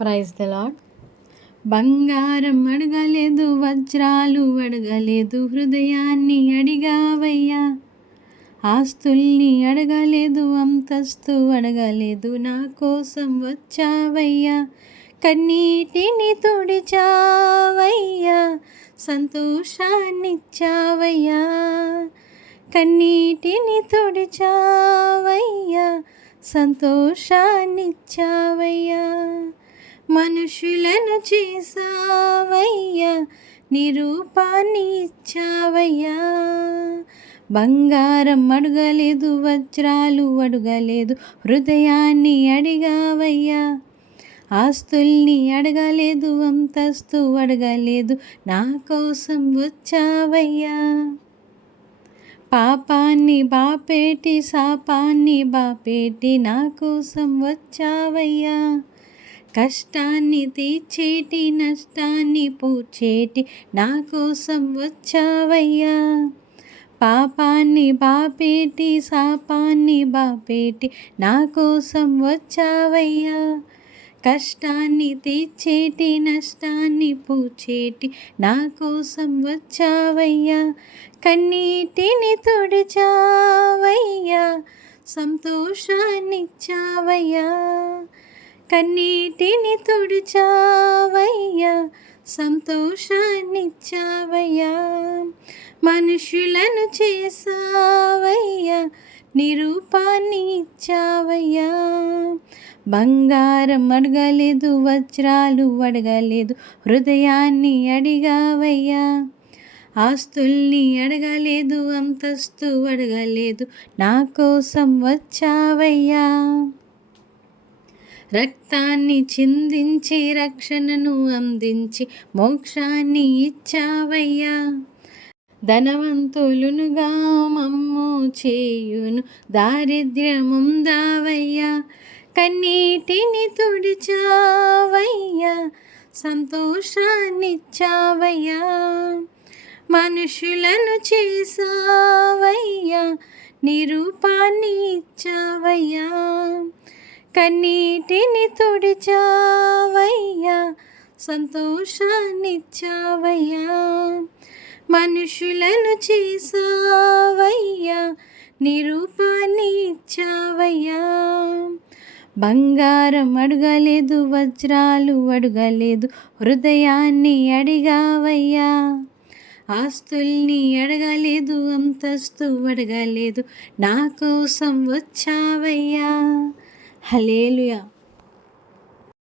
Praise the lord బంగారం అడగలేదు వజ్రాలు అడగలేదు హృదయాన్ని అడిగావయ్యా. ఆస్తుల్ని అడగలేదు అంతస్తు అడగలేదు నా కోసం వచ్చావయ్యా. కన్నీటిని తుడిచావయ్యా సంతోషాన్నిచ్చావయ్యా. కన్నీటిని తుడిచావయ్యా సంతోషాన్నిచ్చావయ్యా. మనుషులను చేసావయ్యా నిరూపాన్ని ఇచ్చావయ్యా బంగారం అడగలేదు వజ్రాలు అడగలేదు హృదయాన్ని అడిగావయ్యా. ఆస్తుల్ని అడగలేదు అంతస్తు అడగలేదు నా కోసం వచ్చావయ్యా. పాపాన్ని బాపేటి శాపాన్ని బాపేటి నా కోసం వచ్చావయ్యా. కష్టాన్ని తీర్చేటి నష్టాన్ని పూచేటి నా కోసం వచ్చావయ్యా. పాపాన్ని బాపేటి శాపాన్ని బాపేటి నా కోసం వచ్చావయ్యా. కష్టాన్ని తీర్చేటి నష్టాన్ని పూచేటి నా కోసం వచ్చావయ్యా. కన్నీటిని తుడిచావయ్యా సంతోషాన్నిచ్చావయ్యా. కన్నీటిని తుడిచావయ్యా సంతోషాన్నిచ్చావయ్యా. మనుషులను చేసావయ్యా నిరూపాన్ని ఇచ్చావయ్యా. బంగారం అడగలేదు వజ్రాలు అడగలేదు హృదయాన్ని అడిగావయ్యా. ఆస్తుల్ని అడగలేదు అంతస్తు అడగలేదు నా కోసం వచ్చావయ్యా. రక్తాన్ని చిందించి రక్షణను అందించి మోక్షాన్ని ఇచ్చావయ్యా. ధనవంతులునుగా మమ్ము చేయును దారిద్ర్యముందావయ్యా కన్నీటిని తుడిచావయ్యా సంతోషాన్నిచ్చావయ్యా. మనుషులను చేసావయ్యా నిరూపాన్ని ఇచ్చావయ్యా కన్నీటిని తుడిచావయ్యా సంతోషాన్నిచ్చావయ్యా. మనుషులను చేసావయ్యా నిరూపాన్ని ఇచ్చావయ్యా బంగారం అడగలేదు వజ్రాలు అడగలేదు హృదయాన్ని అడిగావయ్యా. ఆస్తుల్ని అడగలేదు అంతస్తు అడగలేదు నా కోసం వచ్చావయ్యా. హలేలుయ